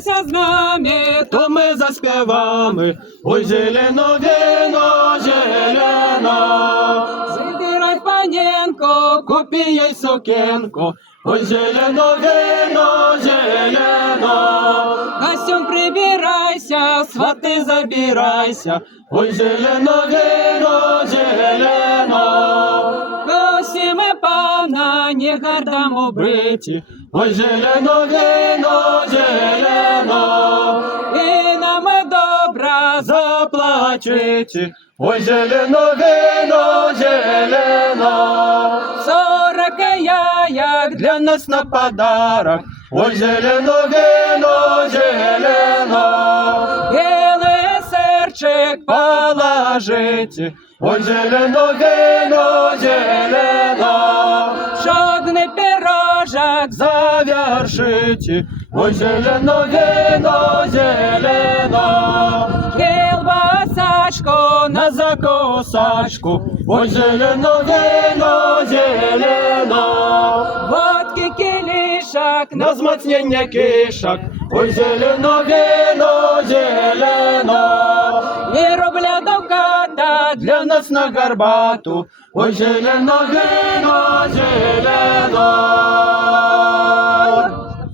збирайся з нами, то ми заспівами. Ой, зелено віно, зелено. Забирай паненко, Купи їй сукенку. Ой, зелено віно, зелено. костюм прибирайся, Свати забирайся. Ой, зелено віно, зелено. костюми пана, не гордому Биті. Ой, зелено віно, зелено. і нам добра Заплачете. Ой, зелено віно, зелено. 40 яєк Для нас на подарок. Ой, зелено віно, зелено. білий серчик Положите. Ой, зелено віно, зелено. жодний пирожок Завершите. Ой, зелено віно, зелено. кілбасачку На закусачку. Ой, зелено віно, зелено. водки кілішок На змацнення кишок. Ой, зелено віно, зелено. і рубля довгата Для нас на гарбату. Ой, зелено віно, зелено.